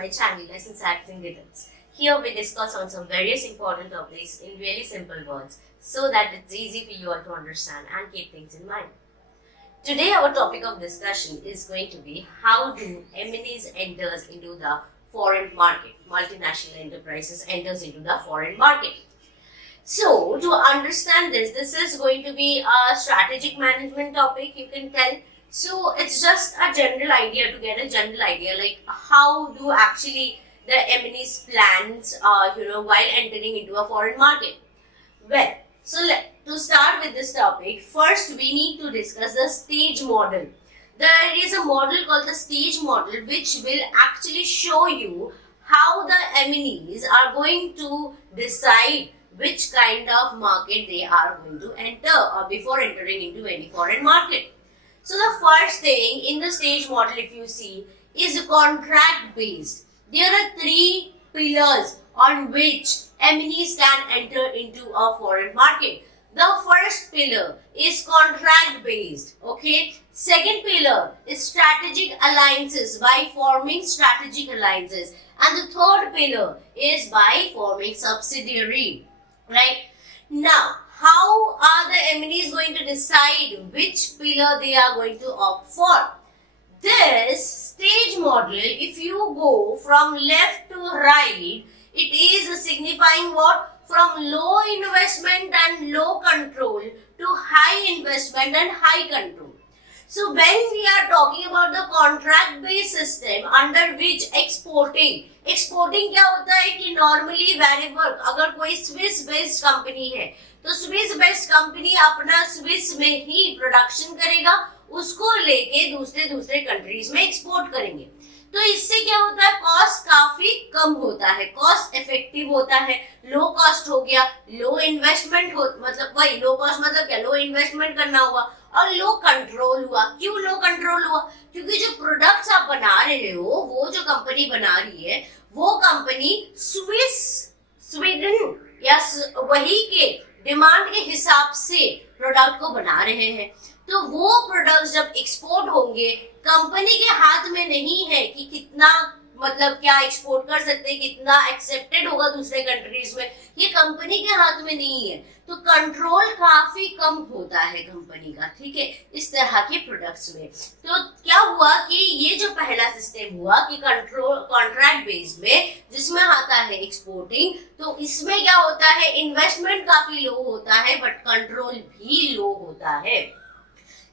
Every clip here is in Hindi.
my channel Lessons at Fingertips. Here we discuss on some various important topics in really simple words so that it's easy for you all to understand and keep things in mind. Today our topic of discussion is going to be how do MNEs enters into the foreign market. Multinational enterprises enters into the foreign market. So to understand this is going to be a strategic management topic, you can tell. So it's just a general idea, to get a general idea like how do actually the MNEs plans while entering into a foreign market. Well, so to start with this topic, first we need to discuss the stage model. There is a model called the stage model which will actually show you how the MNEs are going to decide which kind of market they are going to enter or before entering into any foreign market. So the first thing in the stage model, if you see, is contract based. There are three pillars on which MNEs can enter into a foreign market. The first pillar is contract based. Okay. Second pillar is strategic alliances, by forming strategic alliances. And the third pillar is by forming subsidiary. Right. Now, how are the MNEs going to decide which pillar they are going to opt for? This stage model, if you go from left to right, it is signifying what? From low investment and low control to high investment and high control. So when we are talking about the contract based system under which exporting क्या होता है कि नॉर्मली wherever अगर कोई स्विस बेस्ड कंपनी है तो स्विस बेस्ड कंपनी अपना स्विस में ही प्रोडक्शन करेगा, उसको लेके दूसरे कंट्रीज में एक्सपोर्ट करेंगे. तो इससे क्या होता है, कॉस्ट काफी कम होता है, कॉस्ट इफेक्टिव होता है, लो कॉस्ट हो गया, लो इन्वेस्टमेंट हो, मतलब वही लो कॉस्ट मतलब क्या, लो इन्वेस्टमेंट करना हुआ और लो कंट्रोल हुआ. क्यों लो कंट्रोल हुआ? क्योंकि जो प्रोडक्ट्स आप बना रहे हो, वो जो कंपनी बना रही है, वो कंपनी स्वीडन या वही के डिमांड के हिसाब से प्रोडक्ट को बना रहे हैं. तो वो प्रोडक्ट्स जब एक्सपोर्ट होंगे, कंपनी के हाथ में नहीं है कि कितना मतलब क्या एक्सपोर्ट कर सकते हैं, कितना एक्सेप्टेड होगा दूसरे कंट्रीज में, ये कंपनी के हाथ में नहीं है. तो कंट्रोल काफी कम होता है कंपनी का, ठीक है, इस तरह के प्रोडक्ट्स में. तो क्या हुआ कि ये जो पहला सिस्टम हुआ कि कंट्रोल कॉन्ट्रैक्ट बेस्ड में जिसमें आता है एक्सपोर्टिंग, तो इसमें क्या होता है, इन्वेस्टमेंट काफी लो होता है बट कंट्रोल भी लो होता है.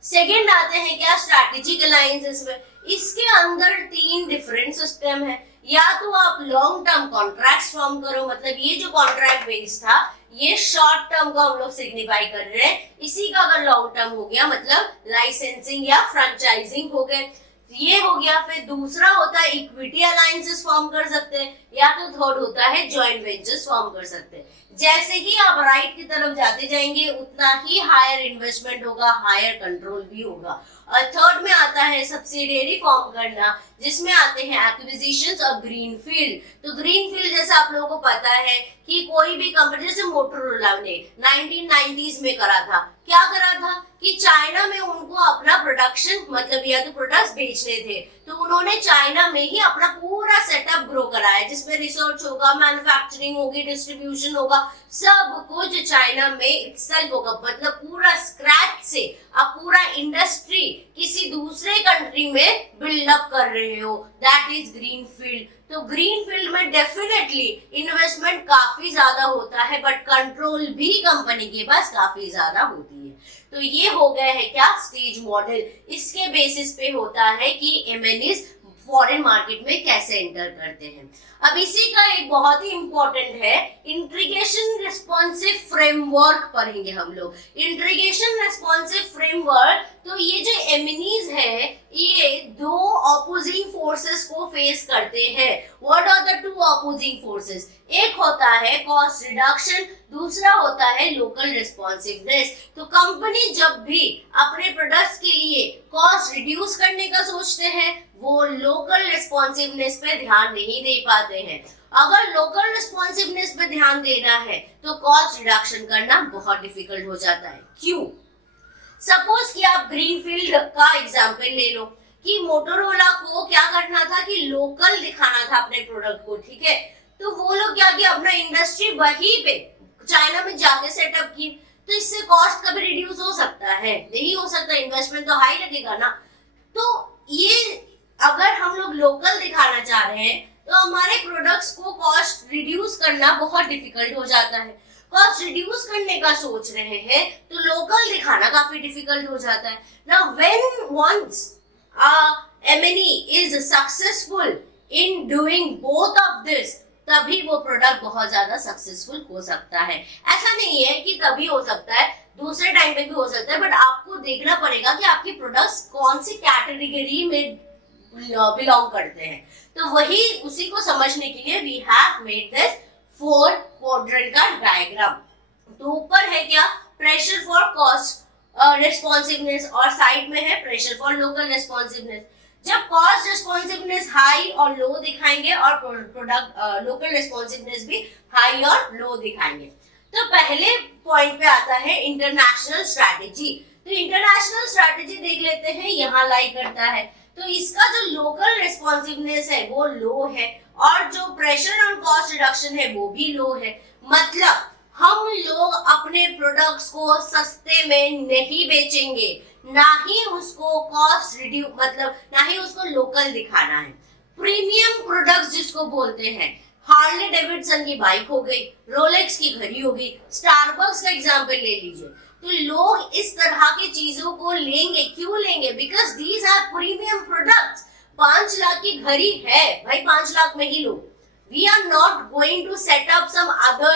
सेकेंड आते हैं क्या, स्ट्रैटेजिक अलायंसेस में. इसके अंदर तीन डिफरेंट सिस्टम है. या तो आप लॉन्ग टर्म कॉन्ट्रैक्ट्स फॉर्म करो, मतलब ये जो कॉन्ट्रैक्ट बेस था ये शॉर्ट टर्म को हम लोग सिग्निफाई कर रहे हैं, इसी का अगर लॉन्ग टर्म हो गया मतलब लाइसेंसिंग या फ्रेंचाइजिंग हो गए, ये हो गया. फिर दूसरा होता है इक्विटी अलायंसेस फॉर्म कर सकते हैं, या तो थर्ड होता है जॉइंट वेंचर्स फॉर्म कर सकते हैं. जैसे ही आप राइट की तरफ जाते जाएंगे उतना ही हायर इन्वेस्टमेंट होगा, हायर कंट्रोल भी होगा. और थर्ड में आता है सब्सिडियरी फॉर्म करना, जिसमें आते हैं एक्विजिशंस और ग्रीनफील्ड. तो ग्रीनफील्ड जैसे आप लोगों को पता है कि कोई भी कंपनी, जैसे मोटोरोला ने 1990s में करा था, क्या करा था कि चाइना में उनको अपना प्रोडक्शन मतलब या तो प्रोडक्ट्स बेचने थे, तो उन्होंने चाइना में ही अपना पूरा सेटअप ग्रो कराया, जिसमें रिसर्च होगा, मैन्युफैक्चरिंग होगी, डिस्ट्रीब्यूशन होगा, सब कुछ चाइना में इटसेल्फ होगा. मतलब पूरा स्क्रैच से आप पूरा इंडस्ट्री किसी दूसरे कंट्री में बिल्डअप कर रहे हो, दैट इज ग्रीनफील्ड. तो ग्रीनफील्ड में डेफिनेटली इन्वेस्टमेंट काफी ज्यादा होता है बट कंट्रोल भी कंपनी के पास काफी ज्यादा होती है. तो ये हो गया है क्या, स्टेज मॉडल. इसके बेसिस पे होता है कि MNEs फॉरेन मार्केट में कैसे एंटर करते हैं. अब इसी का एक बहुत ही इंपॉर्टेंट है, इंटीग्रेशन रिस्पॉन्सिव फ्रेमवर्क पढ़ेंगे हम लोग. इंटीग्रेशन रिस्पॉन्सिव फ्रेमवर्क, तो ये जो MNEs है ये दो ऑपोजिंग फोर्सेस को फेस करते हैं. What are the two opposing forces? एक होता है कॉस्ट रिडक्शन, दूसरा होता है लोकल रिस्पॉन्सिवनेस. तो कंपनी जब भी अपने प्रोडक्ट्स के लिए कॉस्ट रिड्यूस करने का सोचते हैं, वो लोकल रिस्पॉन्सिवनेस पे ध्यान नहीं दे पाते हैं. अगर लोकल रिस्पॉन्सिवनेस पे ध्यान देना है तो कॉस्ट रिडक्शन करना बहुत डिफिकल्ट हो जाता है. क्यों? सपोज कि आप ग्रीनफील्ड का एग्जांपल ले लो. कि मोटोरोला को क्या करना था कि लोकल दिखाना था अपने प्रोडक्ट को, ठीक है। तो वो लोग क्या किया, अपना इंडस्ट्री वहीं पे चाइना में जाके सेटअप की। तो इससे कॉस्ट कभी रिड्यूस हो सकता है? नहीं हो सकता, इन्वेस्टमेंट तो हाई लगेगा ना। तो ये अगर हम लोग लोकल दिखाना चाह रहे हैं तो हमारे प्रोडक्ट्स को कॉस्ट रिड्यूस करना बहुत डिफिकल्ट हो जाता है। कॉस्ट रिड्यूस करने का सोच रहे हैं तो लोकल दिखाना काफी डिफिकल्ट हो जाता है। Now when once M&E is successful in doing both of this, तभी वो प्रोडक्ट बहुत ज्यादा सक्सेसफुल हो सकता है। ऐसा नहीं है कि तभी हो सकता है, दूसरे टाइम पे भी हो सकता है, बट आपको देखना पड़ेगा कि आपके प्रोडक्ट्स कौन सी कैटेगरी में बिलोंग करते हैं। तो वही उसी को समझने के लिए we have made this 4 quadrant का डायग्राम। तो ऊपर है क्या, प्रेशर फॉर कॉस्ट रिस्पॉन्सिवनेस, और साइड में है प्रेशर फॉर लोकल रिस्पॉन्सिवनेस। जब कॉस्ट रिस्पॉन्सिवनेस हाई और लो दिखाएंगे और प्रोडक्ट लोकल रिस्पॉन्सिवनेस भी हाई और लो दिखाएंगे। तो पहले पॉइंट पे आता है इंटरनेशनल स्ट्रैटेजी। तो इंटरनेशनल स्ट्रैटेजी देख लेते हैं, यहाँ लाई करता है। तो इसका जो लोकल रिस्पॉन्सिवनेस है वो लो है, और जो प्रेशर ऑन कॉस्ट रिडक्शन है वो भी लो है। मतलब हम लोग अपने प्रोडक्ट्स को सस्ते में नहीं बेचेंगे, ना ही उसको कॉस्ट रिड्यूस, मतलब ना ही उसको लोकल दिखाना है। प्रीमियम प्रोडक्ट्स जिसको बोलते हैं, हार्ले डेविडसन की बाइक हो गई, रोलेक्स की घड़ी हो गई, स्टारबक्स का एग्जांपल ले लीजिए। तो लोग इस तरह की चीजों को लेंगे, क्यों लेंगे? Because these are premium products. 5 lakh की घड़ी है भाई, 5 लाख में ही लो। We are not going to set up some other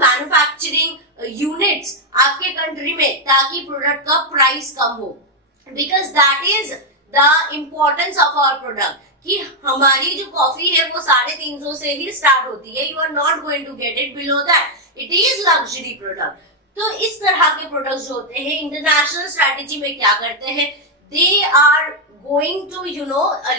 manufacturing units आपके कंट्री में ताकि प्रोडक्ट का प्राइस कम हो, because that is the importance of our product। कि हमारी जो कॉफी है वो 350 से ही स्टार्ट होती है, you are not going to get it below that, it is luxury product। तो इस तरह के प्रोडक्ट्स जो होते हैं इंटरनेशनल स्ट्रैटेजी में क्या करते हैं, they are going to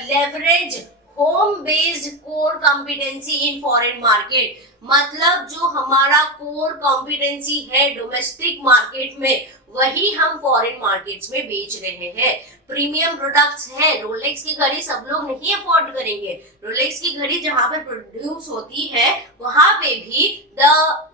leverage home based core competency in foreign market. मतलब जो हमारा कोर कॉम्पिटेंसी है डोमेस्टिक मार्केट में, वही हम फॉरेन मार्केट्स में बेच रहे हैं। प्रीमियम प्रोडक्ट्स हैं, रोलेक्स की घड़ी सब लोग नहीं अफोर्ड करेंगे। रोलेक्स की घड़ी जहां पे प्रोड्यूस होती है वहां पे भी the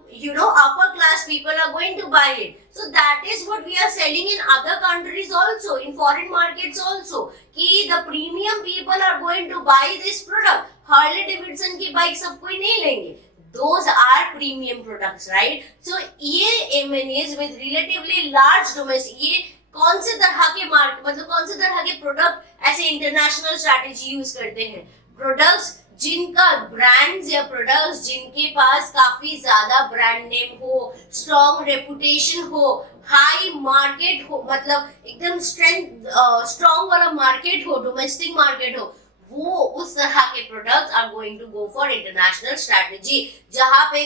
upper class people are going to buy it. So that is what we are selling in other countries also, in foreign markets also, कि the premium people are going to buy this product। Harley Davidson की बाइक सब कोई नहीं लेंगे, those are premium products, right? So ये M&As with relatively large domestic, ये कौन से तरह के मार्केट, मतलब कौन से तरह के प्रोडक्ट ऐसे इंटरनेशनल स्ट्रैटेजी यूज करते हैं? प्रोडक्ट्स जिनका ब्रांड्स या प्रोडक्ट्स जिनके पास काफी ज्यादा ब्रांड नेम हो, स्ट्रॉन्ग रेपुटेशन हो, हाई मार्केट हो, मतलब एकदम स्ट्रॉन्ग वाला मार्केट हो, डोमेस्टिक मार्केट हो, वो उस तरह के products are going to go for international strategy, जहां पे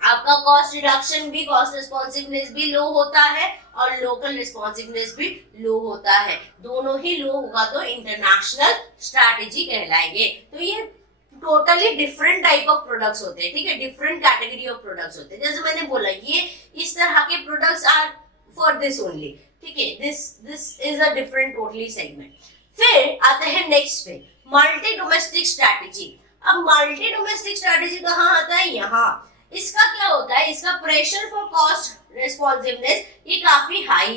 आपका कॉस्ट रिडक्शन भी, कॉस्ट रिस्पॉन्सिवनेस भी लो होता है और लोकल रिस्पॉन्सिवनेस भी लो होता है। दोनों ही लो होगा तो इंटरनेशनल स्ट्रैटेजी कहलाएंगे। तो ये totally different type of products होते हैं, ठीक है, डिफरेंट कैटेगरी ऑफ प्रोडक्ट्स होते हैं। जैसे मैंने बोला ये इस तरह के products are for this only, ठीक है, this is a different totally segment. फिर आते हैं नेक्स्ट पे, मल्टी डोमेस्टिक स्ट्रैटेजी। अब मल्टी डोमेस्टिक स्ट्रैटेजी कहाँ आता है? यहाँ। इसका क्या होता है, इसका प्रेशर फॉर कॉस्ट रिस्पॉन्सिवनेस ये काफी हाई,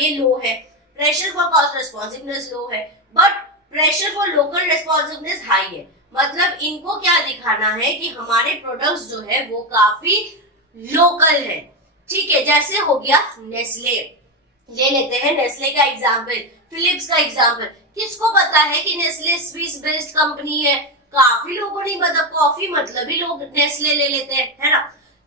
ये लो है। प्रेशर फॉर कॉस्ट रिस्पॉन्सिवनेस लो है, but pressure for local responsiveness high है। मतलब इनको क्या दिखाना है कि हमारे प्रोडक्ट्स जो है वो काफी लोकल है, ठीक है। जैसे हो गया नेस्ले, ले लेते हैं नेस्ले का एग्जाम्पल, फिलिप्स का एग्जाम्पल। किसको पता है कि नेस्ले स्विस बेस्ड कंपनी है? काफी लोगों नहीं पता, कॉफी मतलब ही लोग नेस्ले ले लेते हैं, है ना।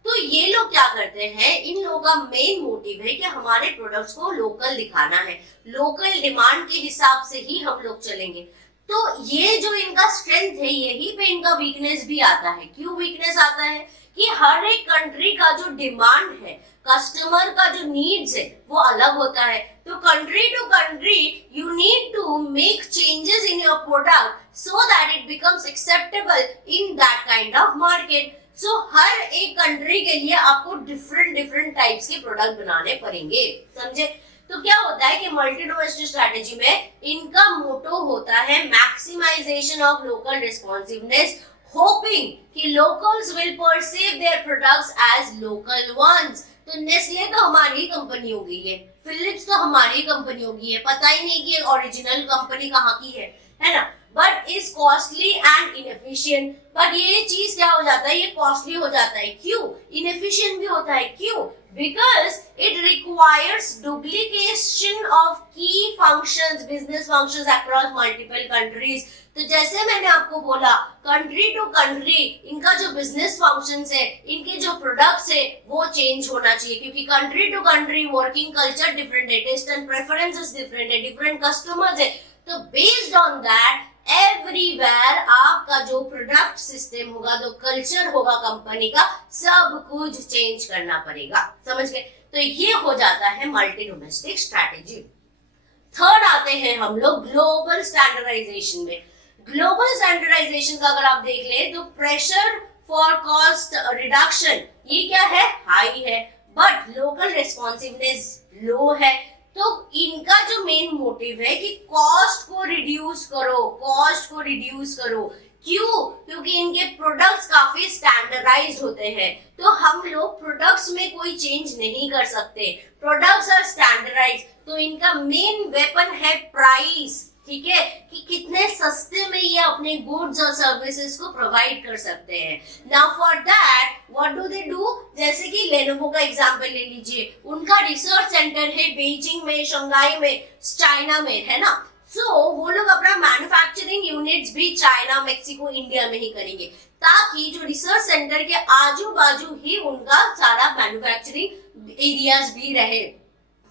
तो ये लोग क्या करते हैं, इन लोगों का मेन मोटिव है कि हमारे प्रोडक्ट्स को लोकल दिखाना है, लोकल डिमांड के हिसाब से ही हम लोग चलेंगे। तो ये जो इनका स्ट्रेंथ है, यही पे इनका वीकनेस भी आता है। क्यों वीकनेस आता है? कि हर एक कंट्री का जो डिमांड है, कस्टमर का जो नीड्स है वो अलग होता है। तो country to country you need to make changes in your product so that it becomes acceptable in that kind of market. So हर एक कंट्री के लिए आपको डिफरेंट टाइप्स के प्रोडक्ट बनाने पड़ेंगे, समझे। तो क्या होता है कि मल्टी डोमेस्टिक स्ट्रैटेजी में इनका मोटो होता है maximization of local responsiveness, hoping कि locals will perceive their products as local ones. तो नेस्ले तो हमारी कंपनी हो गई है, फिलिप्स तो हमारी कंपनी हो गई है, पता ही नहीं कि ओरिजिनल कंपनी कहाँ की है ना, but is costly and inefficient. But ये चीज क्या हो जाता है, ये कॉस्टली हो जाता है, क्यों? इनएफिशिएंट भी होता है, क्यों? Because it requires duplication of key functions, business functions across multiple countries। तो जैसे मैंने आपको बोला, कंट्री टू कंट्री इनका जो बिजनेस फंक्शंस है, इनके जो प्रोडक्ट्स है वो चेंज होना चाहिए, क्योंकि country to country working culture different है, टेस्ट एंड प्रेफरेंसेस डिफरेंट है, डिफरेंट कस्टमर्स है। तो बेस्ड ऑन दैट एवरीवेयर आपका जो प्रोडक्ट सिस्टम होगा, जो कल्चर होगा कंपनी का, सब कुछ चेंज करना पड़ेगा। समझ गए? तो ये हो जाता है मल्टी डोमेस्टिक स्ट्रैटेजी। थर्ड आते हैं हम लोग ग्लोबल स्टैंडर्डाइजेशन में। ग्लोबल स्टैंडर्डाइजेशन का अगर आप देख ले तो प्रेशर फॉर कॉस्ट रिडक्शन ये क्या है, हाई है, बट लोकल रिस्पॉन्सिवनेस लो है। तो इनका जो मेन मोटिव है कि कॉस्ट को रिड्यूस करो, कॉस्ट को रिड्यूस करो। क्यों? क्योंकि इनके प्रोडक्ट्स काफी स्टैंडर्डाइज्ड होते हैं, तो हम लोग प्रोडक्ट्स में कोई चेंज नहीं कर सकते, प्रोडक्ट्स आर स्टैंडर्डाइज्ड। तो इनका मेन वेपन है प्राइस, ठीक है, कि कितने सस्ते में ये अपने गुड्स और सर्विसेज को प्रोवाइड कर सकते हैं। Now for that what do they do, जैसे कि लेनोवो का एग्जांपल ले लीजिए, उनका रिसर्च सेंटर है बीजिंग में, शंघाई में, चाइना में, है ना। वो लोग अपना मैन्युफैक्चरिंग यूनिट्स भी चाइना, मेक्सिको, इंडिया में ही करेंगे, ताकि जो रिसर्च सेंटर के आजू बाजू ही उनका सारा मैन्युफैक्चरिंग एरियाज भी रहे,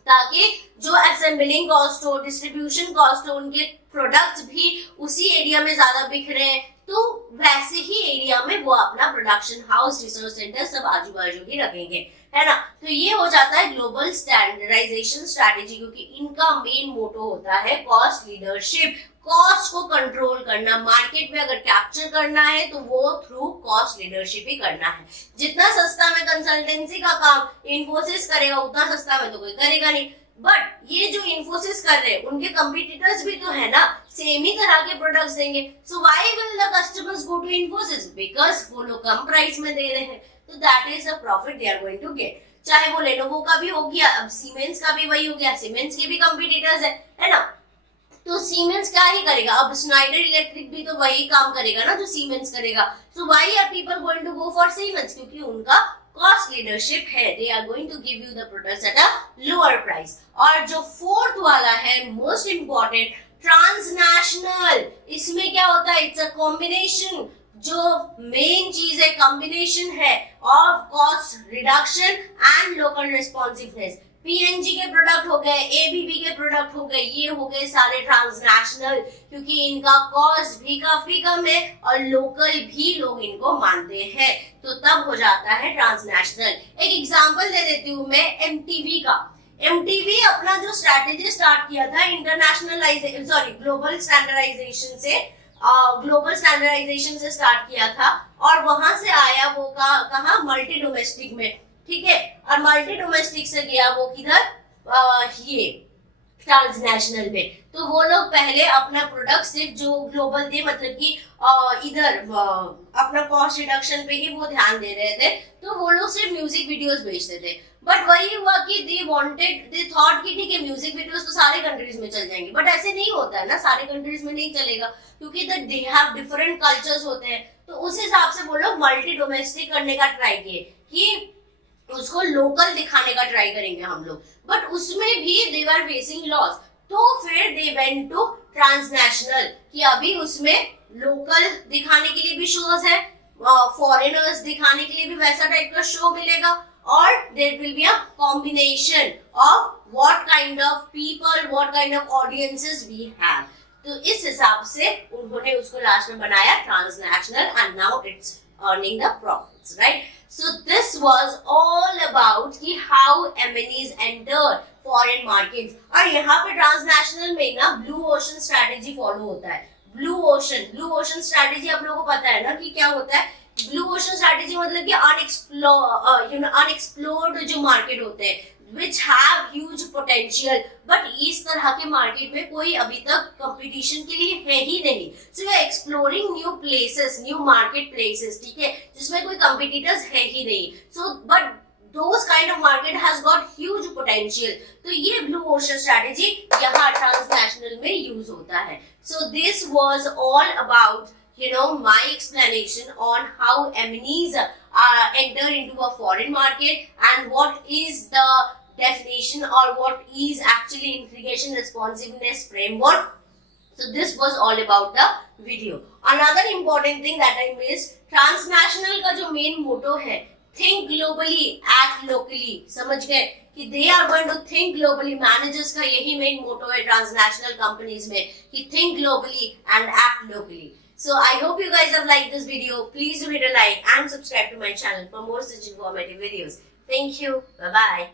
ताकि जो असेंबलिंग कॉस्ट हो, डिस्ट्रीब्यूशन कॉस्ट हो, उनके प्रोडक्ट्स भी उसी एरिया में ज्यादा बिक रहे हैं, तो वैसे ही एरिया में वो अपना प्रोडक्शन हाउस, रिसर्च सेंटर सब आजू बाजू ही रखेंगे, है ना। तो ये हो जाता है ग्लोबल स्टैंडर्डाइजेशन स्ट्रैटेजी, क्योंकि इनका मेन मोटो होता है कॉस्ट लीडरशिप, कॉस्ट को कंट्रोल करना, मार्केट में अगर कैप्चर करना है तो वो थ्रू कॉस्ट लीडरशिप ही करना है। जितना सस्ता में कंसल्टेंसी का काम इन्फोसिस करेगा, उतना सस्ता में तो कोई करेगा नहीं। बट ये जो इन्फोसिस कर रहे हैं, उनके कंपटीटर्स भी तो है ना, सेम ही तरह के प्रोडक्ट्स देंगे। So why will the customers go to Infosys? Because वो लोग कम प्राइस में दे रहे हैं, तो that is a profit they are going to get. चाहे वो लेनोवो का भी हो गया, अब सीमेंस का भी वही हो गया, सीमेंस के भी कंपटीटर्स है ना। तो सीमेंस क्या ही करेगा, अब स्नाइडर इलेक्ट्रिक भी तो वही काम करेगा ना जो सीमेंस करेगा। So why are people going to go for Siemens? क्योंकि उनका कॉस्ट लीडरशिप है, they are going to give you the products at a lower price. और जो फोर्थ वाला है मोस्ट इंपॉर्टेंट, ट्रांसनेशनल, इसमें क्या होता है, इट्स अ कॉम्बिनेशन, जो मेन चीज है कॉम्बिनेशन है of cost reduction and local responsiveness. PNG के प्रोडक्ट हो गए, एबीबी के प्रोडक्ट हो गए, ये हो गए सारे ट्रांसनेशनल, क्योंकि इनका कॉस्ट भी काफी कम है और लोकल भी लोग इनको मानते हैं, तो तब हो जाता है ट्रांसनेशनल। एक एग्जांपल दे देती हूँ मैं एमटीवी का। एमटीवी अपना जो स्ट्रैटेजी स्टार्ट किया था इंटरनेशनलाइजेशन, सॉरी ग्लोबल स्टैंडर्डाइजेशन से, ग्लोबल स्टैंडर्डाइजेशन से स्टार्ट किया था, और वहां से आया वो कहा मल्टी डोमेस्टिक में, ठीक है, और मल्टी डोमेस्टिक से गया वो किधर, ये ट्रांसनेशनल पे। तो वो लोग पहले अपना प्रोडक्ट सिर्फ जो ग्लोबल थे, मतलब कि इधर अपना कॉस्ट रिडक्शन पे ही वो ध्यान दे रहे थे, तो वो लोग सिर्फ म्यूजिक वीडियोस बेचते थे। बट वही हुआ कि दे थॉट कि ठीक है म्यूजिक वीडियोस तो सारे कंट्रीज में चल जाएंगे, बट ऐसे नहीं होता है ना, सारे कंट्रीज में नहीं चलेगा, क्योंकि दे हैव डिफरेंट कल्चर्स होते हैं। तो उस हिसाब से वो लोग मल्टी डोमेस्टिक करने का ट्राई किए कि उसको लोकल दिखाने का ट्राई करेंगे हम लोग, बट उसमें भी दे वर फेसिंग लॉस। तो फिर दे वेंट टू ट्रांसनेशनल, कि अभी उसमें लोकल दिखाने के लिए भी शोज है, फॉरेनर्स दिखाने के लिए भी वैसा टाइप का शो मिलेगा, और there will be a combination of what kind of people, what kind of audiences we have. तो इस हिसाब से उन्होंने उसको लास्ट में बनाया transnational, and now it's earning the profits, right? So this was all about कि how MNEs enter foreign markets। और यहाँ पे ट्रांसनेशनल में ना ब्लू ओशन स्ट्रैटेजी फॉलो होता है। ब्लू ओशन स्ट्रैटेजी आप लोगों को पता है ना कि क्या होता है। ब्लू ओशन स्ट्रैटेजी मतलब कि अनएक्सप्लोर्ड जो मार्केट होते हैं, which have huge potential, but इस तरह के मार्केट में कोई अभी तक कंपटीशन के लिए है ही नहीं. So we are exploring new places, new market places, ठीक है, जिसमें कोई competitors है ही नहीं. So but those kind of market has got huge potential. तो ये blue ocean strategy यहाँ transnational में use होता है. So this was all about my explanation on how MNEs enter into a foreign market and what is the definition or what is actually integration responsiveness framework. So this was all about the video. Another important thing that I missed, transnational का जो main motto है, think globally, act locally. समझ गए कि they are going to think globally. Managers का यही main motto है transnational companies में कि think globally and act locally. So I hope you guys have liked this video. Please do hit a like and subscribe to my channel for more such informative videos. Thank you. Bye bye.